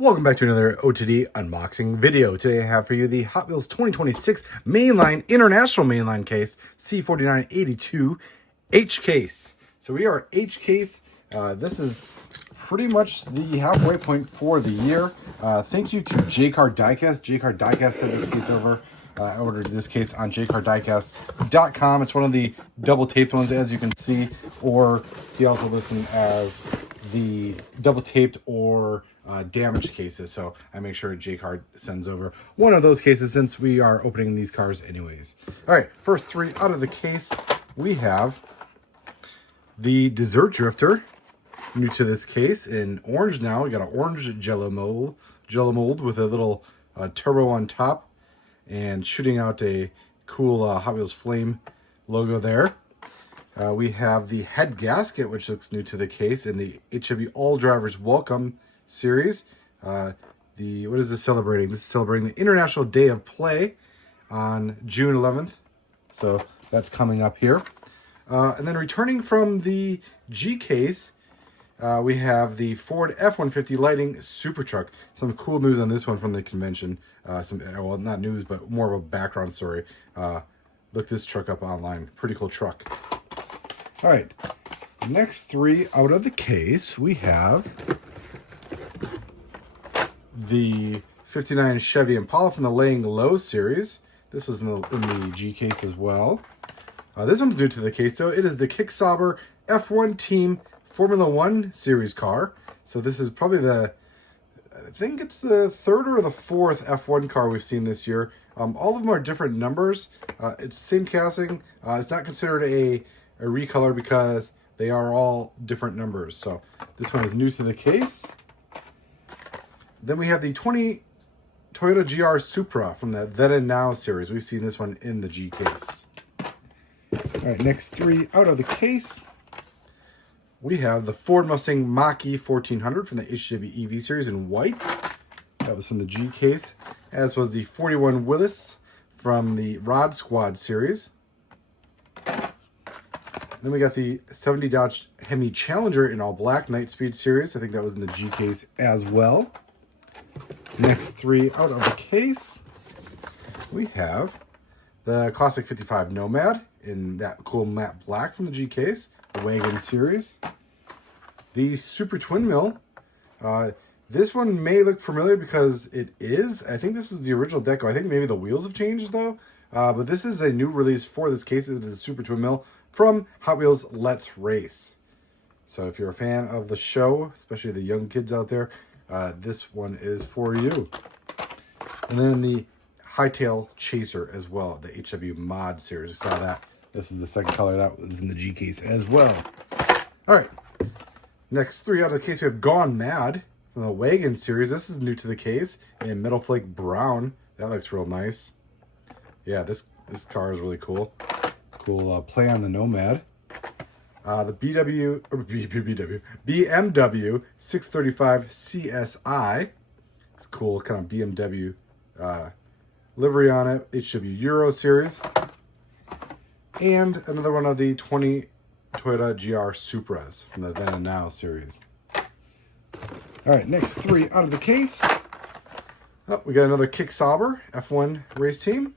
Welcome back to another OTD unboxing video. Today I have for you the Hot Wheels 2026 Mainline International Mainline case C4982 H case. So we are H case. This is pretty much the halfway point for the year. Thank you to Jcar Diecast. Jcar Diecast sent this case over. I ordered this case on JcarDiecast.com. It's one of the double taped ones, as you can see, or he also listed as the double taped or damaged cases. So I make sure Jcar sends over one of those cases since we are opening these cars anyways. All right, first three out of the case, we have the Desert Drifter, new to this case in orange now. We got an orange jello mold with a little turbo on top and shooting out a cool Hot Wheels flame logo there. We have the head gasket, which looks new to the case, in the HW All Drivers Welcome series. What is this celebrating? This is celebrating the International Day of Play on June 11th. So that's coming up here. And then returning from the G case, we have the Ford F-150 Lighting Super Truck. Some cool news on this one from the convention. Well, not news, but more of a background story. Look this truck up online. Pretty cool truck. All right. Next three out of the case, we have the 59 Chevy Impala from the Laying Low series. This was in the G case as well. This one's new to the case, though. It is the Kick Sauber F1 Team Formula One series car. So this is probably I think it's the third or the fourth F1 car we've seen this year. All of them are different numbers. It's the same casting. It's not considered a recolor because they are all different numbers. So this one is new to the case. Then we have the Toyota GR Supra from the Then and Now series. We've seen this one in the G case. All right, next three out of the case. We have the Ford Mustang Mach-E 1400 from the HW EV series in white. That was from the G case. As was the 41 Willis from the Rod Squad series. Then we got the 70 Dodge Hemi Challenger in all black Night Speed series. I think that was in the G case as well. Next three out of the case, we have the Classic 55 Nomad in that cool matte black from the G case. The Wagon series. The Super Twin Mill. This one may look familiar because it is. I think this is the original deco. I think maybe the wheels have changed though. But this is a new release for this case. It is the Super Twin Mill from Hot Wheels Let's Race. So if you're a fan of the show, especially the young kids out there, this one is for you. And then the Hightail Chaser as well, the HW Mod series. We saw that. This is the second color that was in the G case as well. All right. Next three out of the case, we have Gone Mad from the Wagon series. This is new to the case in Metal Flake Brown. That looks real nice. Yeah, this car is really cool. Cool play on the Nomad. The BMW 635 CSI. It's cool, kind of BMW livery on it. HW Euro series. And another one of the 20 Toyota GR Supras from the Then and Now series. All right, next three out of the case. Oh, we got another Kick Sauber F1 race team.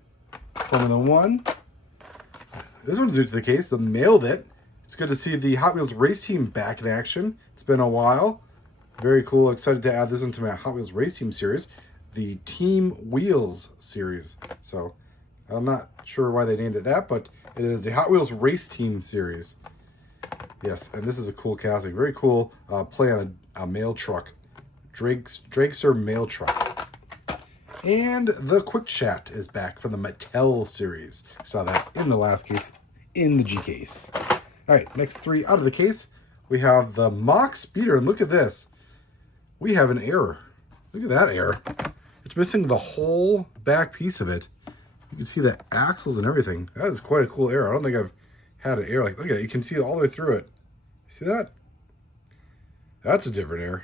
Formula One. This one's new to the case. They mailed it. It's good to see the Hot Wheels race team back in action. It's been a while. Very cool. Excited to add this one to my Hot Wheels race team series. The Team Wheels series. So I'm not sure why they named it that, but it is the Hot Wheels Race Team series. Yes, and this is a cool casting. Very cool play on a mail truck. Dragster mail truck. And the Quick Chat is back from the Mattel series. Saw that in the last case, in the G case. All right, next three out of the case. We have the Mach Speeder, and look at this. We have an error. Look at that error. It's missing the whole back piece of it. You can see the axles and everything. That is quite a cool error. I don't think I've had an error like, look at it. You can see it all the way through it. See that? That's a different error.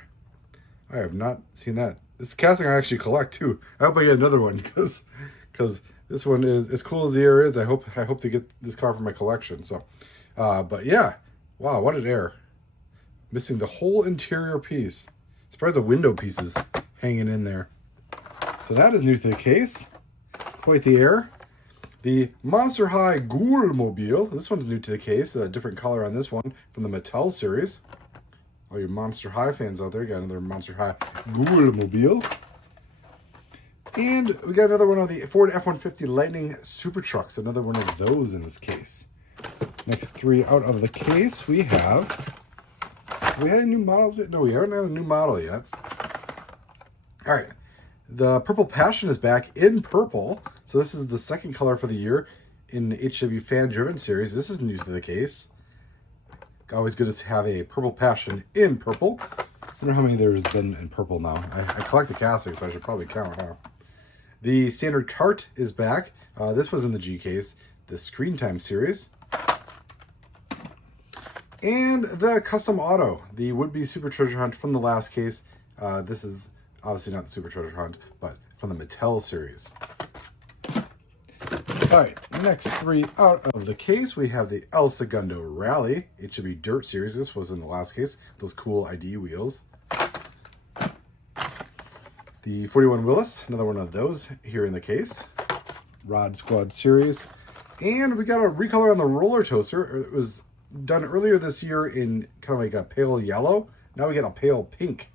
I have not seen that. This casting I actually collect too. I hope I get another one because this one is as cool as the error is. I hope to get this car for my collection. So, but yeah, wow, what an error! Missing the whole interior piece. Surprised the window pieces hanging in there. So that is new to the case. Quite the air. The Monster High Ghoul Mobile. This one's new to the case. A different color on this one from the Mattel series. All you Monster High fans out there, got another Monster High Ghoul Mobile. And we got another one of the Ford F-150 Lightning Super Trucks. Another one of those in this case. Next three out of the case, we have... Have we had any new models yet? No, we haven't had a new model yet. All right. The Purple Passion is back in purple. So this is the second color for the year in the HW Fan Driven series. This is new to the case. Always good to have a Purple Passion in purple. I don't know how many there's been in purple now. I collect the castings, so I should probably count, huh? The Standard Cart is back. This was in the G case, the Screen Time series. And the Custom Auto, the would-be Super Treasure Hunt from the last case. This is obviously not the Super Treasure Hunt, but from the Mattel series. All right, next three out of the case, we have the El Segundo Rally HW Dirt series. This was in the last case, those cool ID wheels. The 41 Willis, another one of those here in the case. Rod Squad series. And we got a recolor on the Roller Toaster. It was done earlier this year in kind of like a pale yellow. Now we get a pale pink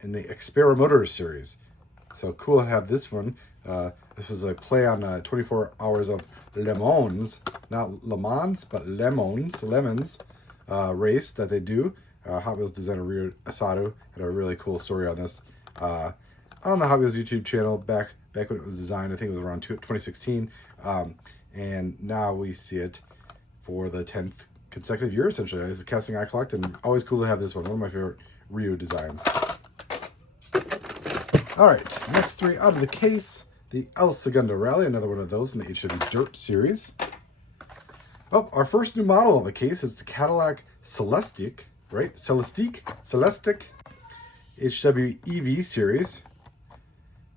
in the Experimotors series. So cool to have this one. This was a play on 24 Hours of Le Mans, not Le Mans, but Lemons race that they do. Hot Wheels designer Rio Asado had a really cool story on this on the Hot Wheels YouTube channel back when it was designed. I think it was around 2016, and now we see it for the 10th consecutive year, essentially. It's a casting I collect, and always cool to have this one of my favorite Rio designs. All right, next three out of the case. The El Segundo Rally, another one of those from the HW Dirt series. Oh, our first new model of the case is the Cadillac Celestiq, right? Celestiq HW EV series.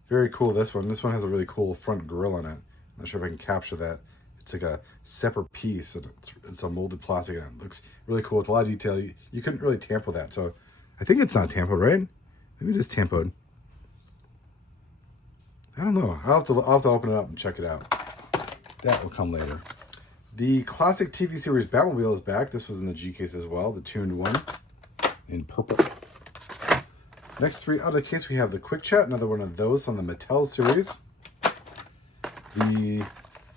Very cool, this one. This one has a really cool front grille on it. I'm not sure if I can capture that. It's like a separate piece, and it's a molded plastic, and it looks really cool with a lot of detail. You couldn't really tamper with that, so I think it's not tampered, right? Maybe it is tampered. I don't know. I'll have to open it up and check it out. That will come later. The classic TV series Batmobile is back. This was in the G case as well, the tuned one in purple. Next three out of the case, we have the Quick Chat, another one of those on the Mattel series. The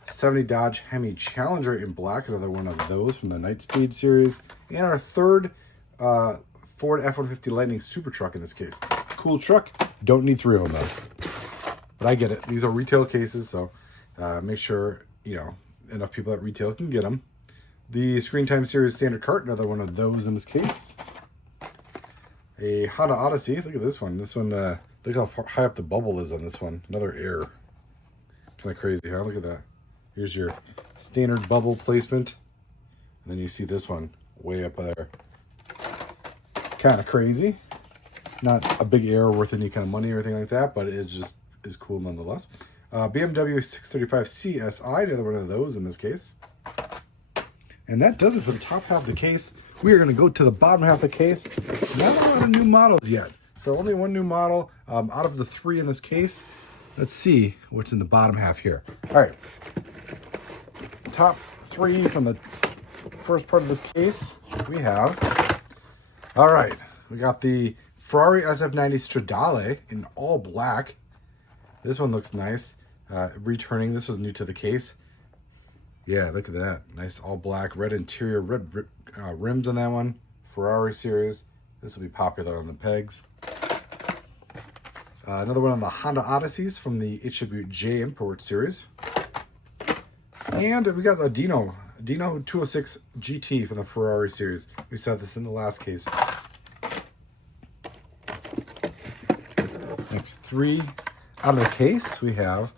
70 Dodge Hemi Challenger in black, another one of those from the Nightspeed series. And our third Ford F-150 Lightning Super Truck in this case. Cool truck. Don't need three of them though. But I get it. These are retail cases, so make sure, enough people at retail can get them. The Screen Time Series Standard Cart, another one of those in this case. A Honda Odyssey. Look at this one. This one, look how high up the bubble is on this one. Another air. Kind of crazy, huh? Look at that. Here's your standard bubble placement. And then you see this one way up there. Kind of crazy. Not a big air worth any kind of money or anything like that, but it just is cool nonetheless. BMW 635 CSI, another one of those in this case. And that does it for the top half of the case. We are going to go to the bottom half of the case. Not a lot of new models yet. So only one new model out of the three in this case. Let's see what's in the bottom half here. All right. Top three from the first part of this case, we have. All right. We got the Ferrari SF90 Stradale in all black. This one looks nice. Returning. This was new to the case. Yeah, look at that. Nice all black, red interior, red rims on that one. Ferrari series. This will be popular on the pegs. Another one on the Honda Odysseys from the HWJ Import series. And we got a Dino 206 GT from the Ferrari series. We saw this in the last case. Next three out of the case, we have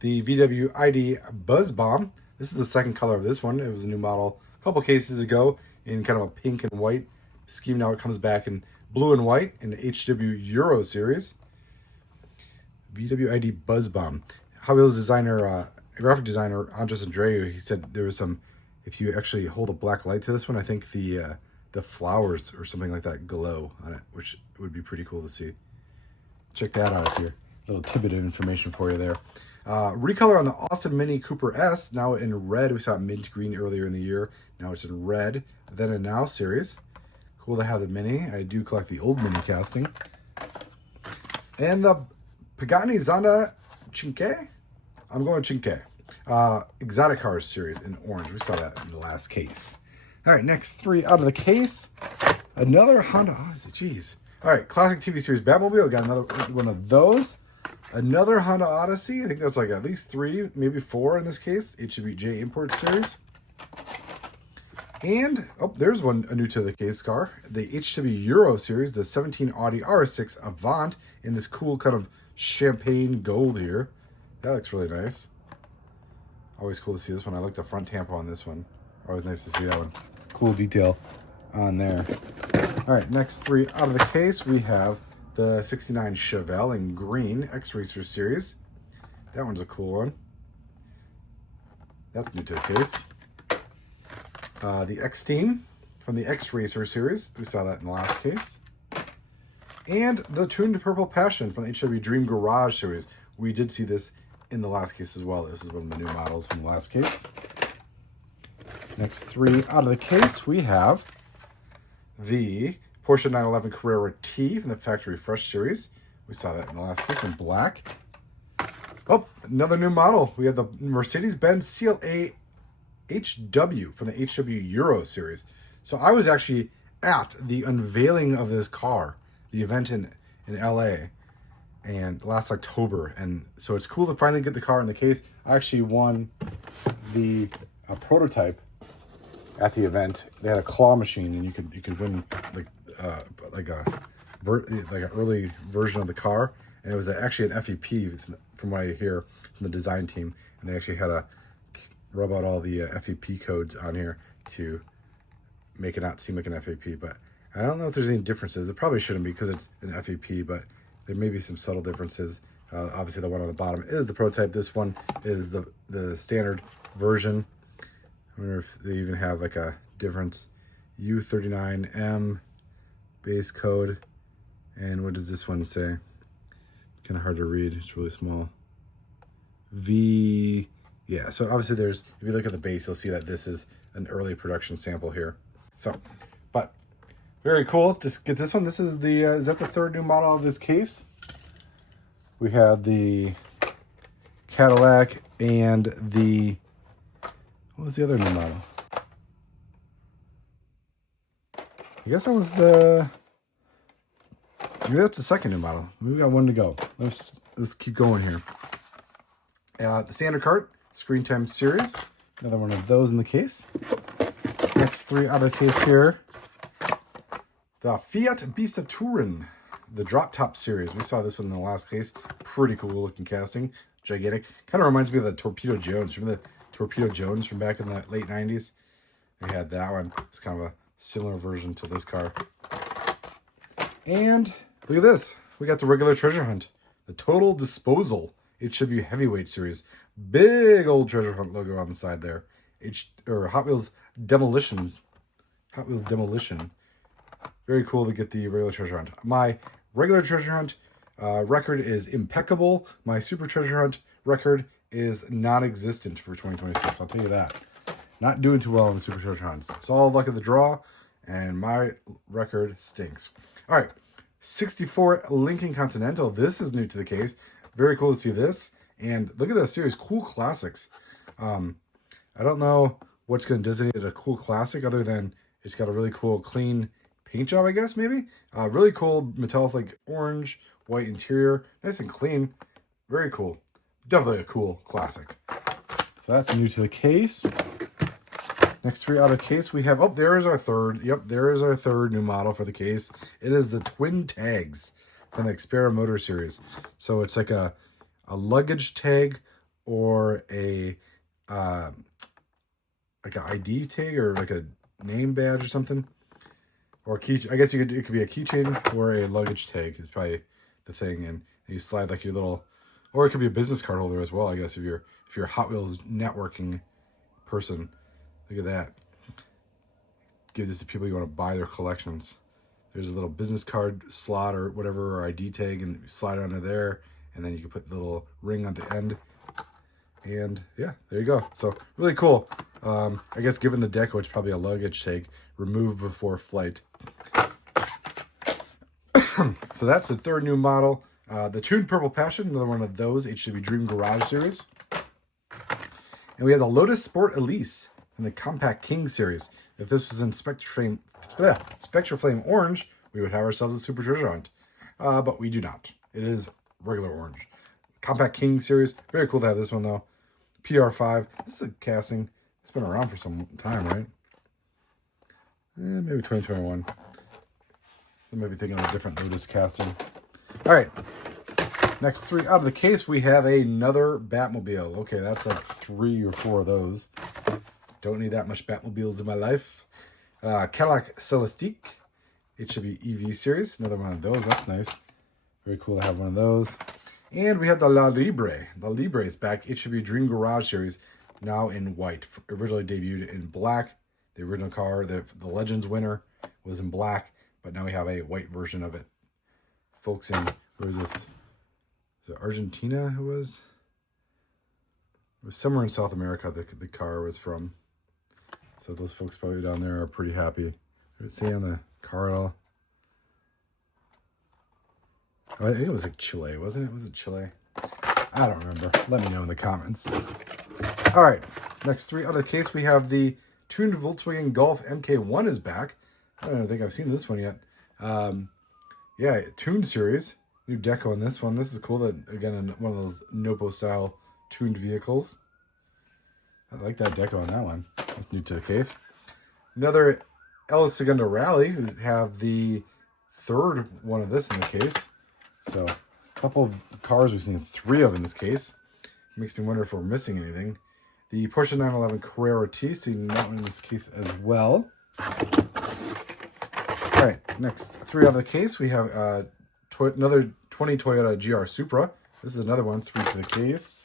the VW ID Buzz Bomb. This is the second color of this one. It was a new model a couple cases ago in kind of a pink and white scheme. Now it comes back in blue and white in the HW Euro series. VW ID Buzz Bomb. Hot Wheels designer, graphic designer Andres Andreu, he said there was some, if you actually hold a black light to this one, I think the flowers or something like that glow on it, which would be pretty cool to see. check that out if you're a little tidbit of information for you there. Recolor on the Austin Mini Cooper S, now in red. We saw it mint green earlier in the year. Now it's in red. Then and Now series. Cool to have the Mini. I do collect the old Mini casting. And the Pagani Zonda Cinque. I'm going Cinque. Exotic Cars series in orange. We saw that in the last case. All right, next 3 out of the case. Another Honda Odyssey. Jeez. All right, classic TV series Batmobile. Got another one of those. Another Honda Odyssey. I think that's like at least 3, maybe 4 in this case. HWJ Import Series. And, oh, there's one new to the case car. The HW Euro Series, the 17 Audi R6 Avant in this cool kind of champagne gold here. That looks really nice. Always cool to see this one. I like the front tampo on this one. Always nice to see that one. Cool detail on there. All right, next 3 out of the case, we have the 69 Chevelle in green X-Racer Series. That one's a cool one. That's new to the case. The X-Team from the X-Racer Series. We saw that in the last case. And the Tuned Purple Passion from the HW Dream Garage Series. We did see this in the last case as well. This is one of the new models from the last case. Next 3 out of the case, we have the Porsche 911 Carrera T from the Factory Fresh Series. We saw that in the last case in black. Oh, another new model. We have the Mercedes-Benz CLA HW from the HW Euro Series. So I was actually at the unveiling of this car, the event in LA, and last October. And so it's cool to finally get the car in the case. I actually won the prototype at the event. They had a claw machine, and you could win like an early version of the car, and it was actually an FEP from what I hear from the design team, and they actually had to rub out all the FEP codes on here to make it not seem like an FEP. But I don't know if there's any differences. It probably shouldn't be because it's an FEP, but there may be some subtle differences. Obviously, the one on the bottom is the prototype. This one is the standard version. I wonder if they even have like a difference. U39M base code. And what does this one say? Kind of hard to read. It's really small. V. Yeah, so obviously there's, if you look at the base, you'll see that this is an early production sample here. So, but very cool. Just get this one. This is the, is that the 3rd new model of this case? We had the Cadillac and the, what was the other new model? I guess that was the, maybe that's the 2nd new model. We got 1 to go. Let's keep going here. The Standard Cart Screen Time Series. Another one of those in the case. Next 3 out of the case here. The Fiat Beast of Turin. The Drop Top Series. We saw this one in the last case. Pretty cool looking casting. Gigantic. Kind of reminds me of the Torpedo Jones. Remember the Torpedo Jones from back in the late 90s? We had that one. It's kind of a similar version to this car. And look at this. We got the regular treasure hunt. The Total Disposal HW Heavyweight Series. Big old treasure hunt logo on the side there. Hot Wheels Demolitions. Hot Wheels Demolition. Very cool to get the regular treasure hunt. My regular treasure hunt record is impeccable. My super treasure hunt record is non-existent for 2026. I'll tell you that. Not doing too well in the super treasure hunts. It's all luck of the draw, and my record stinks. All right, 64 Lincoln Continental. This is new to the case. Very cool to see this. And look at that series, cool classics. I don't know what's going to designate it a cool classic other than it's got a really cool clean paint job, I guess, maybe. Really cool metallic orange, white interior. Nice and clean. Very cool. Definitely a cool classic. So that's new to the case. Next 3 out of the case, we have, oh, there is our 3rd. Yep, there is our 3rd new model for the case. It is the Twin Tags from the Xpera Motor Series. So it's like a luggage tag or a like an ID tag or like a name badge or something, or a key. I guess it could be a keychain or a luggage tag is probably the thing, and you slide like your little, or it could be a business card holder as well. I guess if you're a Hot Wheels networking person, look at that. Give this to people you want to buy their collections. There's a little business card slot or whatever, or ID tag, and slide it under there. And then you can put the little ring on the end. And yeah, there you go. So really cool. I guess given the deco, it's probably a luggage tag. Remove before flight. So that's the third new model. The Tuned Purple Passion, another one of those, HW Dream Garage series. And we have the Lotus Sport Elise in the Compact King series. If this was in Spectra Flame Orange, we would have ourselves a super treasure hunt. But we do not. It is regular orange. Compact King series. Very cool to have this one, though. PR5. This is a casting. It's been around for some time, right? Maybe 2021. I might be thinking of a different Lotus casting. All right. Next three out of the case, we have another Batmobile. Okay, that's like 3 or 4 of those. Don't need that much Batmobiles in my life. Cadillac Celestique, HW EV series. Another one of those. That's nice. Very cool to have one of those. And we have the La Libre. La Libre is back. HW Dream Garage series, now in white. Originally debuted in black. The original car, the Legends winner, was in black. But now we have a white version of it. Folks in, where is this? Is it Argentina it was? It was somewhere in South America the car was from. So those folks probably down there are pretty happy. Did it say on the car at all? Oh, I think it was like Chile, wasn't it? Was it Chile? I don't remember. Let me know in the comments. All right. Next three out of the case, we have the tuned Volkswagen Golf MK1 is back. I don't think I've seen this one yet. Yeah, tuned series. New deco on this one. This is cool. That again, one of those Nopo style tuned vehicles. I like that deco on that one. That's new to the case. Another El Segundo Rally. We have the third one of this in the case. So a couple of cars we've seen 3 of in this case. It makes me wonder if we're missing anything. The Porsche 911 Carrera T, seeing that one in this case as well. All right, next 3 out of the case, we have another 20 Toyota GR Supra. This is another one, 3 to the case.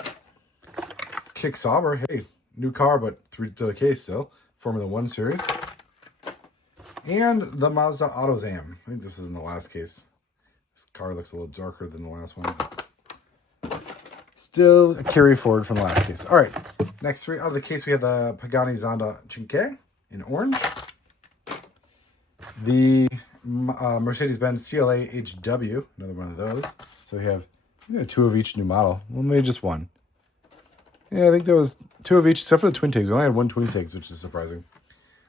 Kick Sauber, hey, new car, but 3 to the case still. Formula 1 series. And the Mazda AutoZam. I think this is in the last case. This car looks a little darker than the last one. Still a carry forward from the last case. All right, next 3 out of the case, we have the Pagani Zonda Cinque in orange. The Mercedes-Benz CLA HW, another one of those. So we have 2 of each new model. Well, maybe just 1. Yeah, I think there was 2 of each, except for the twin tags. We only had 1 twin tags, which is surprising.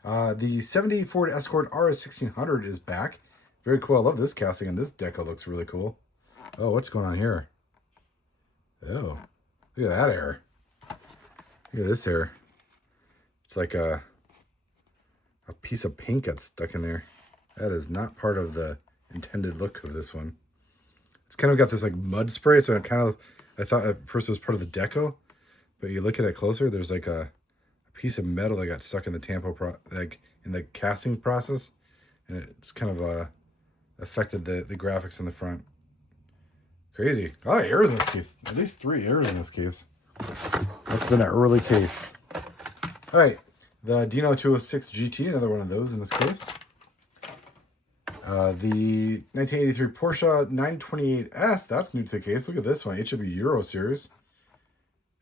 The 70 Ford Escort RS 1600 is back. Very cool. I love this casting, and this deco looks really cool. Oh, what's going on here? Oh, look at that air. Look at this air. It's like a piece of paint got stuck in there. That is not part of the intended look of this one. It's kind of got this like mud spray, so I thought at first it was part of the deco, but you look at it closer, there's like a piece of metal that got stuck in the tampo like in the casting process, and it's kind of affected the graphics in the front. Crazy. A lot of errors in this case. At least 3 errors in this case. That's been an early case. All right. The Dino 206 GT, another one of those in this case. The 1983 Porsche 928S, that's new to the case. Look at this one, HW Euro Series.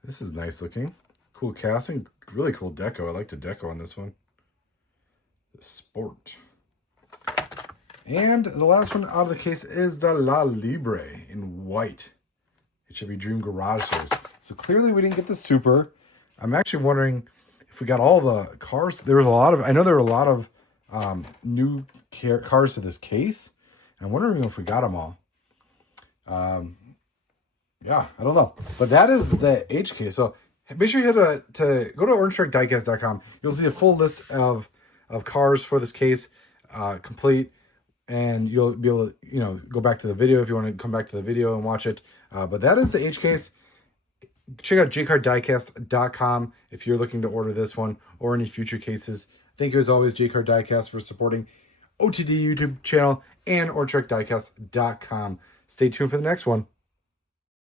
This is nice looking. Cool casting, really cool deco. I like the deco on this one. The Sport. And the last one out of the case is the La Libre in white. HW Dream Garage Series. So clearly we didn't get the Super. I'm actually wondering if we got all the cars. There was a lot of, I know there were a lot of new cars to this case. I'm wondering if we got them all. Yeah, I don't know. But that is the H case. So make sure you head to go to asst.com. You'll see a full list of cars for this case, complete. And you'll be able to, go back to the video if you want to come back to the video and watch it. But that is the H case. Check out jcardiecast.com if you're looking to order this one or any future cases. Thank you as always, Jcar Diecast, for supporting OTD YouTube channel and ortrekdiecast.com. Stay tuned for the next one.